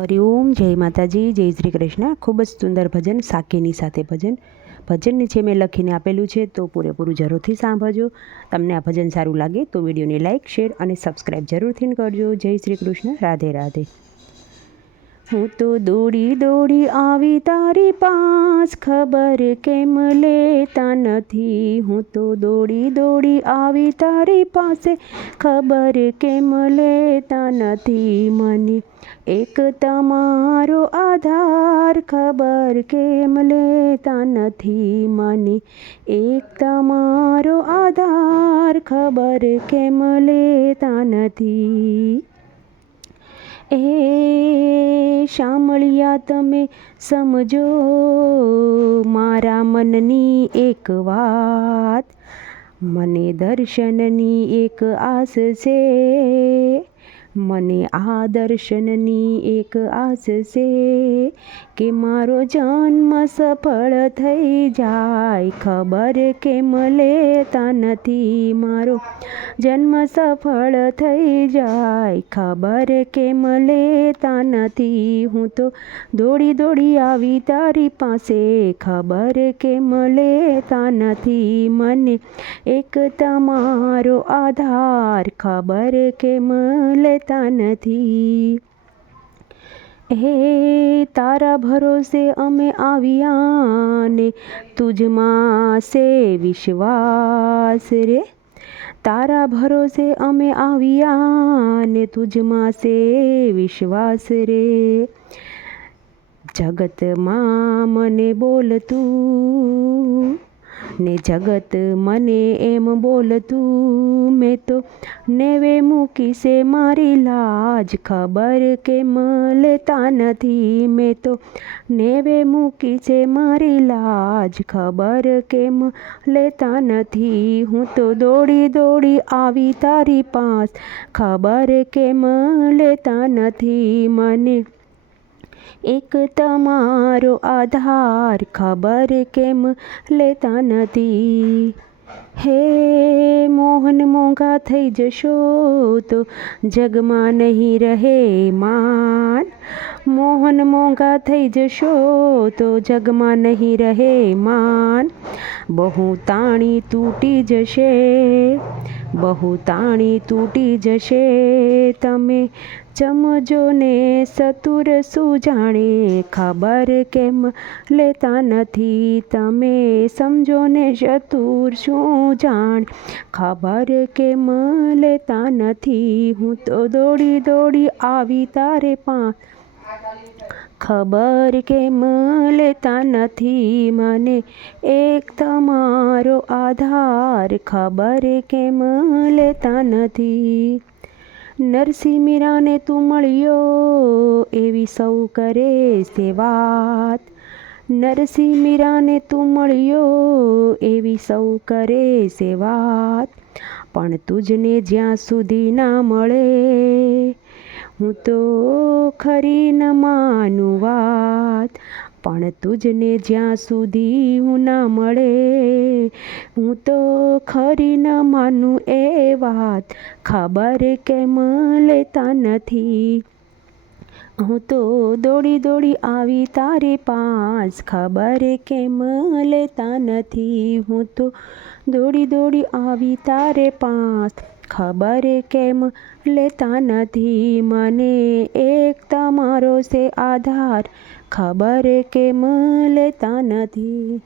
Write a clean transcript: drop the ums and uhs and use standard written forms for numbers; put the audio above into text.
હરિઓમ, જય માતાજી, જય શ્રી કૃષ્ણ। ખૂબ જ સુંદર ભજન, સાકેની સાથે ભજન નીચે મેં લખીને આપેલું છે, તો પૂરેપૂરું જરૂરથી સાંભળજો। તમને આ ભજન સારું લાગે તો વિડીયોને લાઇક, શેર અને સબસ્ક્રાઈબ જરૂરથી કરજો। જય શ્રી કૃષ્ણ, રાધે રાધે। હું તો દોડી દોડી આવી તારી પાસ, ખબર કેમ લેતા નથી। હું તો દોડી દોડી આવી તારી પાસે, ખબર કેમ લેતા નથી। મને એક તમારો આધાર, ખબર કેમ લેતા નથી। મને એક તમારો આધાર, ખબર કેમ લેતા નથી। શામળિયા તમે સમજો મારા મનની એક વાત, મને દર્શનની એક આસ છે। મને આ દર્શનની એક આસ છે, કે મારો જન્મ સફળ થઈ જાય। ખબર કેમ લેતા નથી, મારો જન્મ સફળ થઈ જાય। ખબર કેમ લેતા નથી। હું તો દોડી દોડી આવી તારી પાસે, ખબર કેમ લેતા નથી। મને એક તમારો આધાર, ખબર કેમ લેતા નથી। તારા ભરોસે અમે આવ્યા ને તુજમાં સે વિશ્વાસ રે। તારા ભરોસે અમે આવ્યા ને તુજમાં સે વિશ્વાસ રે। જગતમાં મને બોલતું ને જગત મને એમ બોલતું, મેં તો નેવે મૂકી છે મારી લાજ। ખબર કેમ લેતા નથી, મેં તો નેવે મૂકી છે મારી લાજ। ખબર કેમ લેતા નથી। હું તો દોડી દોડી આવી તારી પાસ, ખબર કેમ લેતા નથી। મને એક તમારો આધાર, ખબર કેમ લેતા નથી। મોહન મોંઘા થઈ જશો તો જગમાં નહીં રહે માન। મોહન મોંઘા થઈ જશો તો જગમાં નહીં રહે માન। બહુ તાણી તૂટી જશે, બહુ તાણી તૂટી જશે। તમે સમજો ને ચતુર શું જાણે, ખબર કેમ લેતા નથી। તમે સમજો ને ચતુર શું જાણે, ખબર કેમ લેતા નથી। હું તો દોડી દોડી આવી તારે પાસે, ખબર કેમ લેતા નથી। મને એક તમારો આધાર, ખબર કેમ લેતા નથી। નરસિંહ મીરાને તું મળ્યો એવી સૌ કરે છે વાત। નરસિંહ મીરાને તું મળ્યો એવી સૌ કરે છે વાત। પણ તુજને જ્યાં સુધી ના મળે, હું તો ખરી ન માનું વાત। પણ તુજને જ્યાં સુધી હું ના મળે, હું તો ખરી ન માનું એ વાત। ખબર કેમ લેતા નથી। હું તો દોડી દોડી આવી તારી પાસ, ખબર કેમ લેતા નથી। હું તો દોડી દોડી આવી તારે પાસ, ખબર કેમ લેતા નથી। મને એક તમારો છે આધાર, ખબર કેમ લેતા નથી।